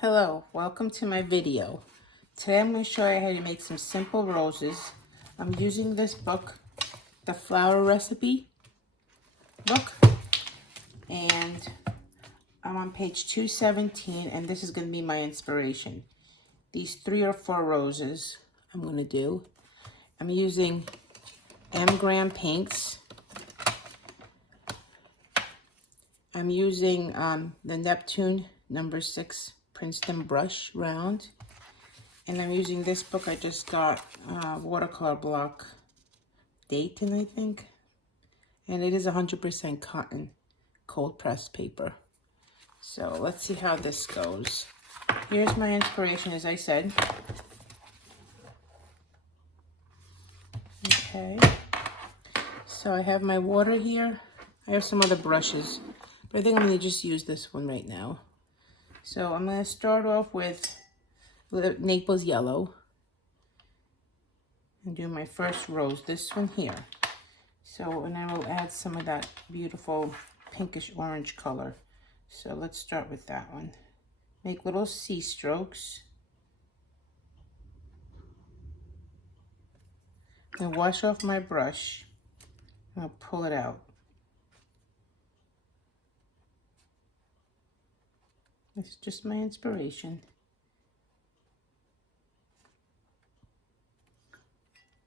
Hello, welcome to my video. Today I'm going to show you how to make some simple roses. I'm using this book, the Flower Recipe book, and I'm on page 217, and this is going to be my inspiration. These 3 or 4 roses I'm going to do. I'm using Graham paints. I'm using the Neptune number 6 Princeton brush round. And I'm using this book I just got, watercolor block Dayton, I think. And it is 100% cotton, cold pressed paper. So let's see how this goes. Here's my inspiration, as I said. Okay. So I have my water here. I have some other brushes, but I think I'm going to just use this one right now. So I'm going to start off with Naples Yellow and do my first rose, this one here. So, and I will add some of that beautiful pinkish orange color. So let's start with that one. Make little C strokes. And wash off my brush. And I'll pull it out. This is just my inspiration.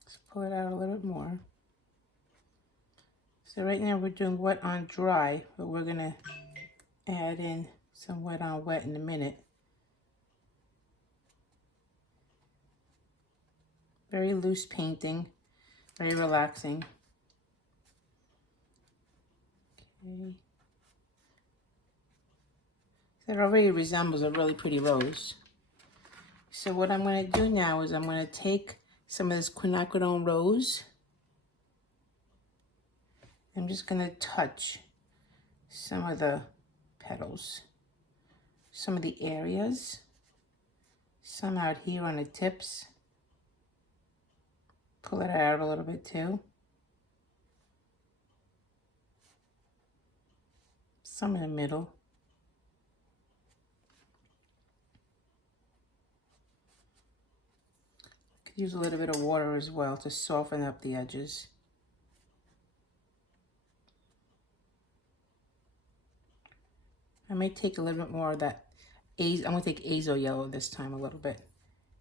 Let's pull it out a little bit more. So right now we're doing wet on dry, but we're gonna add in some wet on wet in a minute. Very loose painting, very relaxing. Okay. That already resembles a really pretty rose. So what I'm going to do now is I'm going to take some of this Quinacridone Rose. I'm just going to touch some of the petals, some of the areas, some out here on the tips. Pull it out a little bit too. Some in the middle. Could use a little bit of water as well to soften up the edges. I may take a little bit more of that. I'm going to take Azo Yellow this time a little bit.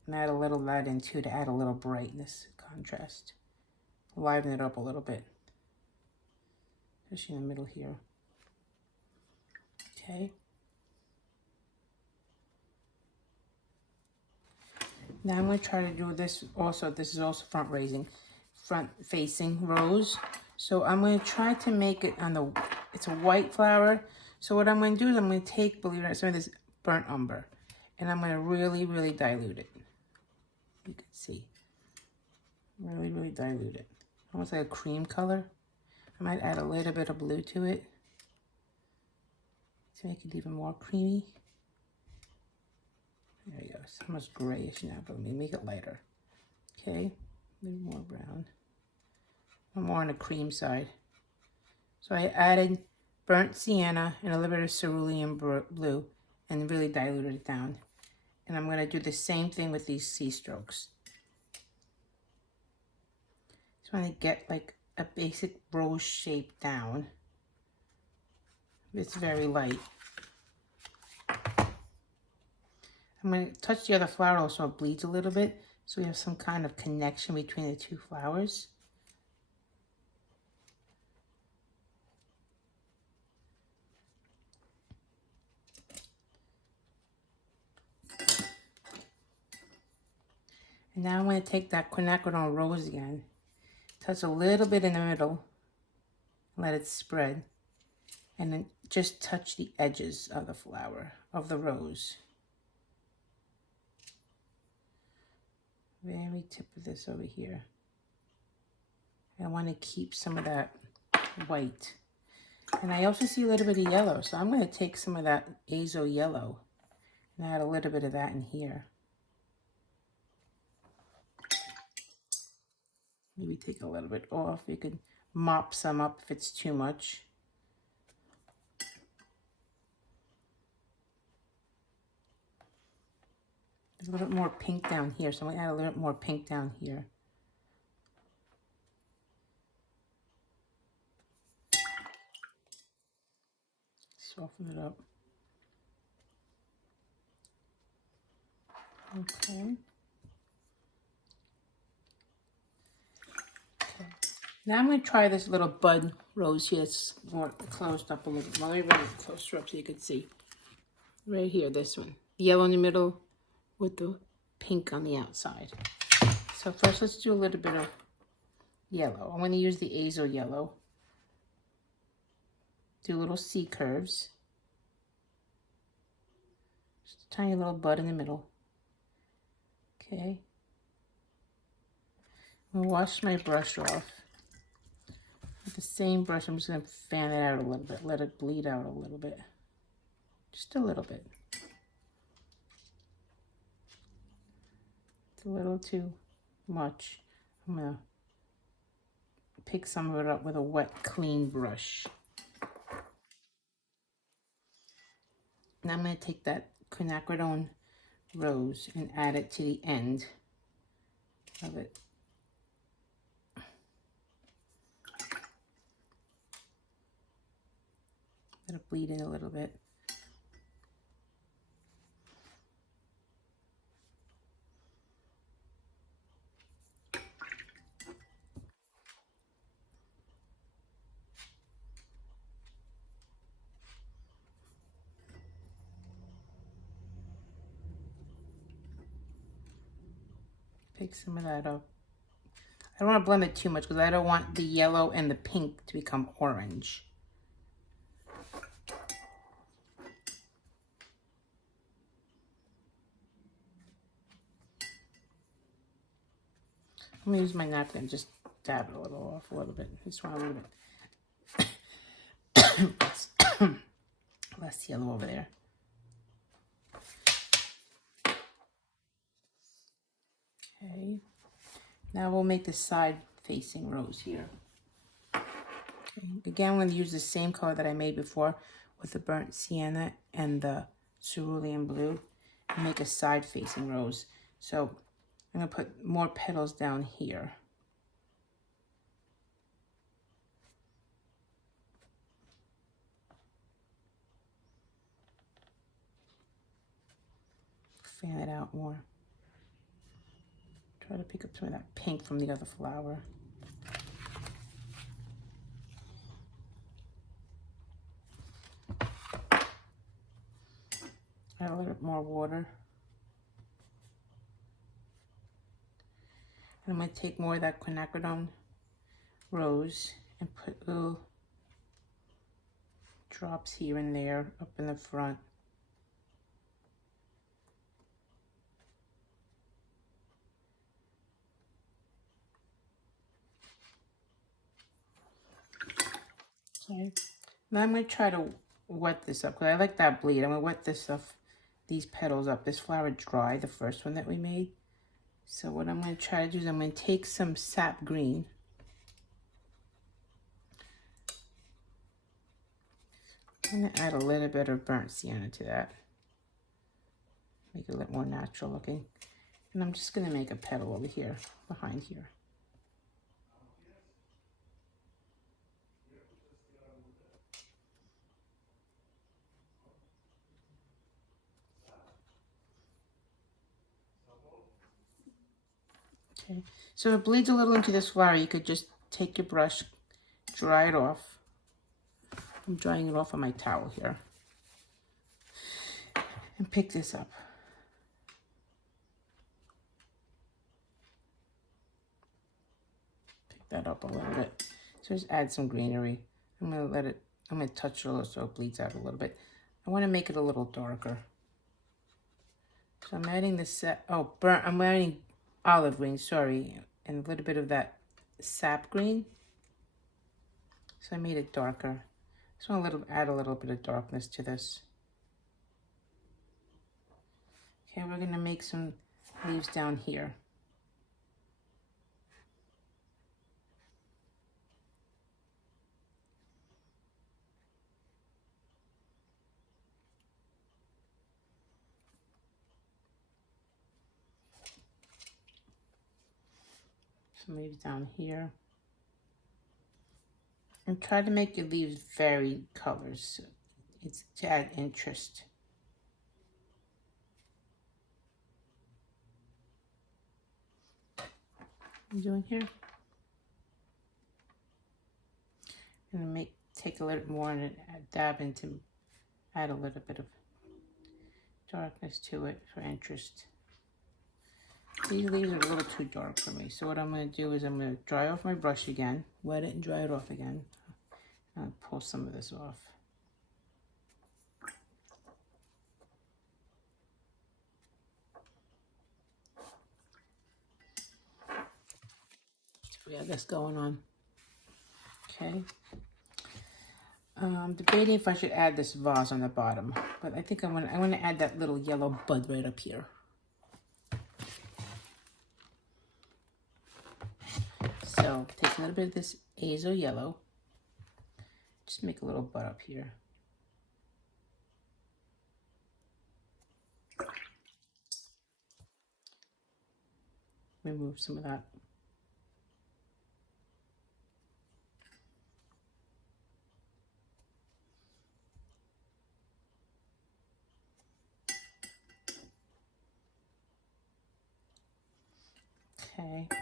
And add a little of that in too to add a little brightness, contrast. Liven it up a little bit. Especially in the middle here. Okay. Now I'm going to try to do this also. This is also front facing rose. So I'm going to try to make it on it's a white flower. So what I'm going to do is I'm going to take, believe it or not, some of this burnt umber. And I'm going to really, really dilute it. You can see. Really, really dilute it. Almost like a cream color. I might add a little bit of blue to it to make it even more creamy. There you go. It's almost grayish now, but let me make it lighter. Okay, a little more brown. I'm more on the cream side. So I added burnt sienna and a little bit of cerulean blue and really diluted it down. And I'm going to do the same thing with these C strokes. Just want to get like a basic rose shape down. It's very light. I'm going to touch the other flower so it bleeds a little bit, so we have some kind of connection between the two flowers. And now I'm going to take that Quinacridone Rose again, touch a little bit in the middle, let it spread, and then just touch the edges of the flower, of the rose. Very tip of this over here. I want to keep some of that white. And I also see a little bit of yellow, so I'm going to take some of that Azo Yellow and add a little bit of that in here. Maybe take a little bit off. You could mop some up if it's too much. There's a little bit more pink down here, so I'm gonna add a little bit more pink down here. Soften it up. Okay. Now I'm going to try this little bud rose here. It's more closed up a little bit. Well, let me bring it closer up so you can see. Right here, this one. Yellow in the middle with the pink on the outside. So first let's do a little bit of yellow. I'm going to use the Azo Yellow. Do little C curves. Just a tiny little bud in the middle. Okay. I'm going to wash my brush off. With the same brush, I'm just going to fan it out a little bit. Let it bleed out a little bit. Just a little bit. It's a little too much. I'm going to pick some of it up with a wet, clean brush. Now I'm going to take that Quinacridone Rose and add it to the end of it. Let it bleed in a little bit. Pick some of that up. I don't want to blend it too much because I don't want the yellow and the pink to become orange. I'm going to use my napkin and just dab it a little off a little bit. Just want a little bit less yellow over there. Okay. Now we'll make the side facing rose here. Okay. Again, I'm going to use the same color that I made before with the burnt sienna and the cerulean blue and make a side facing rose. So I'm going to put more petals down here. Fan it out more. Try to pick up some of that pink from the other flower. Add a little bit more water. And I'm going to take more of that Quinacridone Rose and put little drops here and there up in the front. Okay. Now I'm going to try to wet this up because I like that bleed. I'm going to wet this stuff, these petals up. This flower dried, the first one that we made. So what I'm going to try to do is I'm going to take some sap green. I'm going to add a little bit of burnt sienna to that. Make it a little more natural looking. And I'm just going to make a petal over here, behind here. Okay, so if it bleeds a little into this flower, you could just take your brush, dry it off. I'm drying it off on my towel here. And pick this up. Pick that up a little bit. So just add some greenery. I'm gonna touch it a little so it bleeds out a little bit. I want to make it a little darker. So I'm adding I'm adding olive green, sorry, and a little bit of that sap green. So I made it darker. Just want to add a little bit of darkness to this. Okay, we're gonna make some leaves down here. some leaves down here. And try to make your leaves varied colors. It's to add interest. I'm doing here. And take a little more and dab into, add a little bit of darkness to it for interest. These leaves are a little too dark for me. So what I'm going to do is I'm going to dry off my brush again, wet it and dry it off again. I'll pull some of this off. So we have this going on. Okay. Debating if I should add this vase on the bottom, but I think I'm gonna add that little yellow bud right up here. So take a little bit of this Azo Yellow, just make a little bud up here. Remove some of that. Okay. I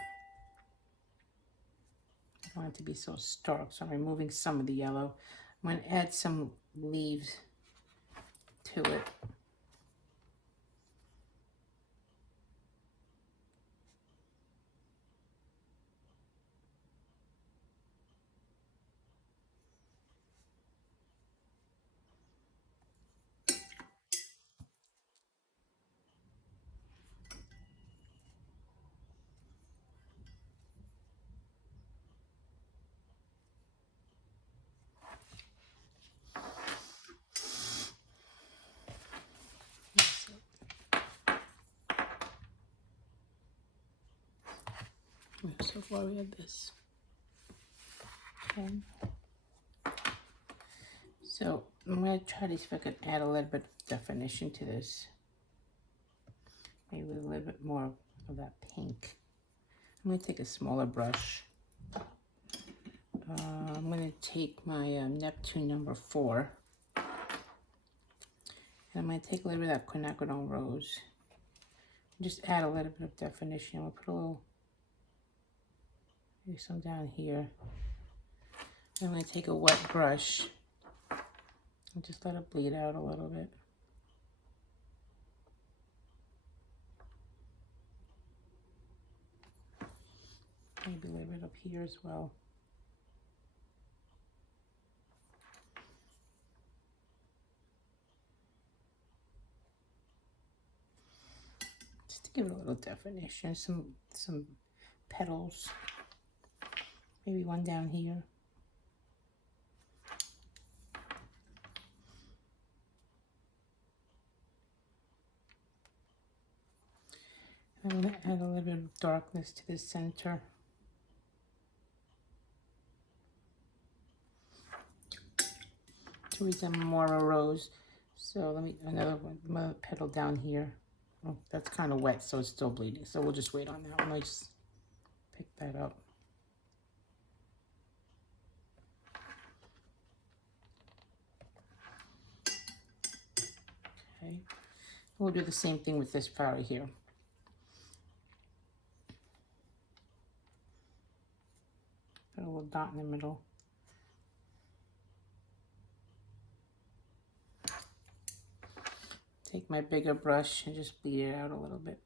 don't want it to be so stark, so I'm removing some of the yellow. I'm going to add some leaves to it. So far we have this. Okay. So I'm going to try to see if I can add a little bit of definition to this. Maybe a little bit more of that pink. I'm going to take a smaller brush. I'm going to take my Neptune number 4. And I'm going to take a little bit of that Quinacridone Rose. Just add a little bit of definition. I'm going to put a little, maybe some down here. I'm going to take a wet brush and just let it bleed out a little bit. Maybe a little bit up here as well. Just to give it a little definition, some petals. Maybe one down here. I'm going to add a little bit of darkness to the center. To resemble more of a rose. So let me, another petal down here. Oh, that's kind of wet, so it's still bleeding. So we'll just wait on that one. Let's pick that up. Okay. We'll do the same thing with this flower here. Put a little dot in the middle. Take my bigger brush and just bleed it out a little bit.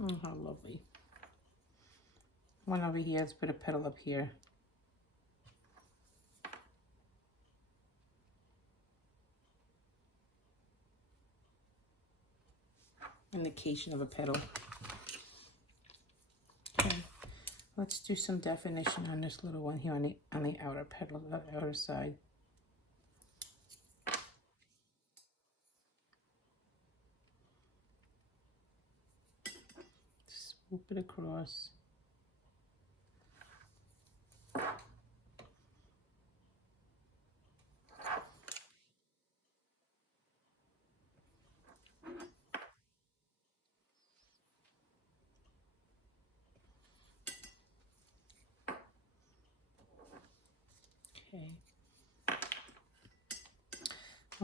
Oh, how lovely. One over here, let's put a petal up here. Indication of a petal. Okay, let's do some definition on this little one here on the outer petal, the outer side. Swoop it across.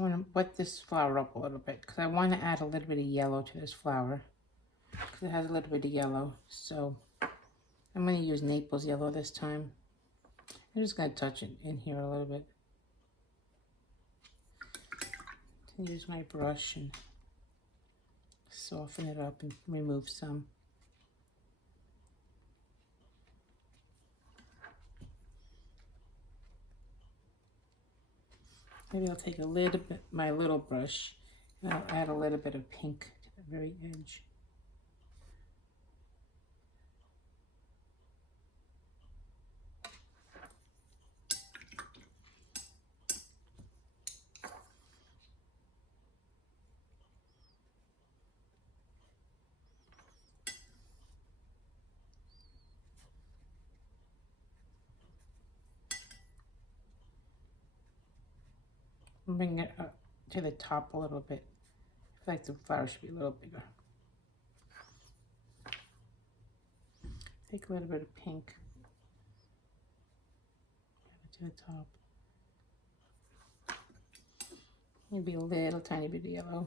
I'm going to wet this flower up a little bit because I want to add a little bit of yellow to this flower because it has a little bit of yellow. So I'm going to use Naples Yellow this time. I'm just going to touch it in here a little bit. Use my brush and soften it up and remove some. Maybe I'll take a little bit, my little brush, and I'll add a little bit of pink to the very edge. Bring it up to the top a little bit. I feel like the flower should be a little bigger. Take a little bit of pink. Add it to the top. Maybe a little tiny bit of yellow.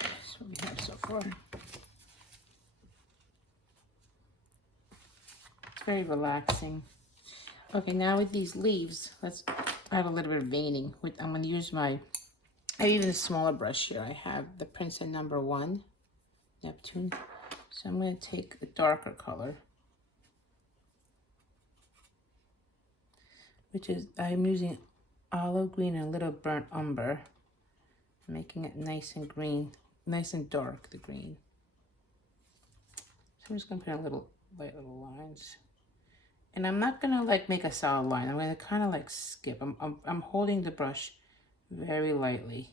That's what we have so far. It's very relaxing. Okay, now with these leaves, let's add a little bit of veining. I'm going to use I have even a smaller brush here. I have the Princeton #1 Neptune. So I'm going to take a darker color, which is, I'm using olive green and a little burnt umber, making it nice and green, nice and dark, the green. So I'm just going to put in light little lines. And I'm not going to like make a solid line. I'm going to kind of like skip. I'm holding the brush very lightly.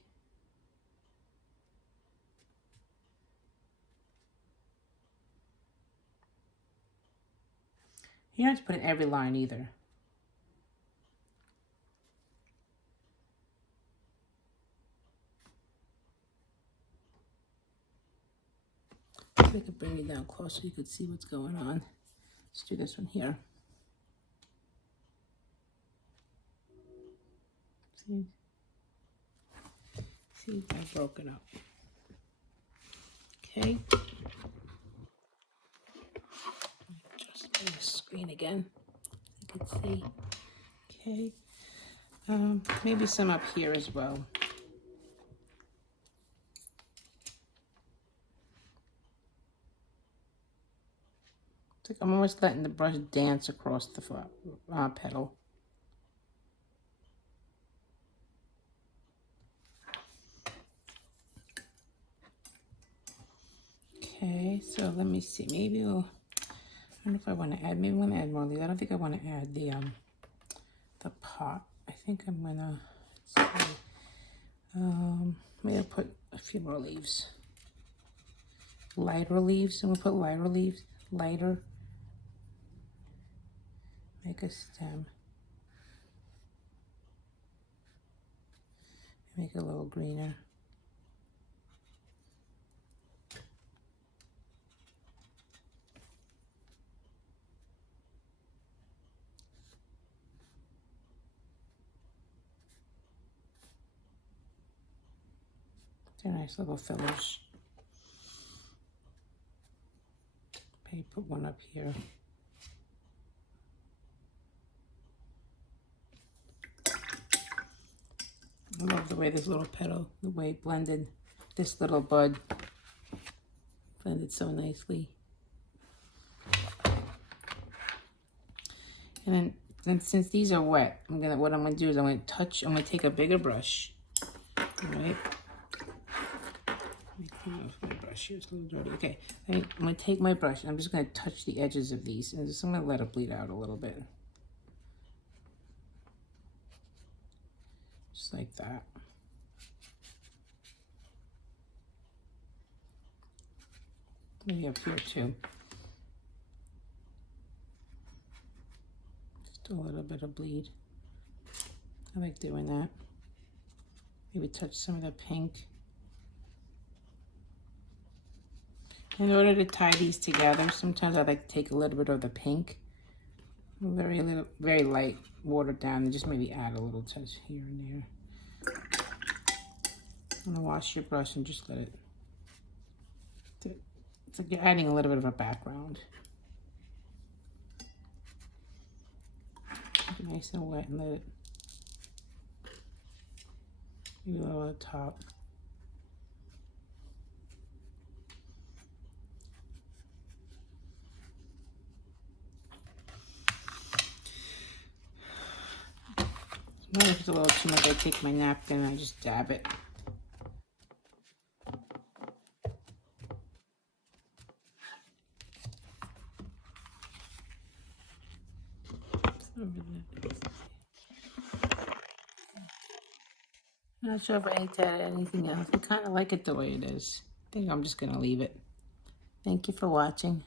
You don't have to put in every line either. So I could bring it down close so you could see what's going on. Let's do this one here. See if I broke it up. Okay. Just the screen again. You can see. Okay. Maybe some up here as well. It's like I'm almost letting the brush dance across the petal. Okay, so let me see. Maybe I don't know if I want to add. Maybe I want to add more leaves. I don't think I want to add the pot. I think I'm gonna. Maybe I'll put a few more leaves. Lighter leaves. I'm gonna put lighter leaves. Lighter. Make a stem. Make it a little greener. They're nice little fillers. Maybe put one up here. I love the way this little petal, the way it blended, this little bud blended so nicely. And then since these are wet, what I'm gonna do is I'm gonna take a bigger brush. All right. Let me clean off my brush here, it's a little dirty. Okay, I'm gonna take my brush and I'm just gonna touch the edges of these and I'm gonna let it bleed out a little bit. Just like that. Maybe up here too. Just a little bit of bleed. I like doing that. Maybe touch some of the pink. In order to tie these together, sometimes I like to take a little bit of the pink, very light, watered down, and just maybe add a little touch here and there. I'm gonna wash your brush and just let it. It's like you're adding a little bit of a background. Nice and wet, and let it. Maybe a little on the top. If it's a little too much, I take my napkin and I just dab it. I'm not sure if I need to add anything else. I kind of like it the way it is. I think I'm just going to leave it. Thank you for watching.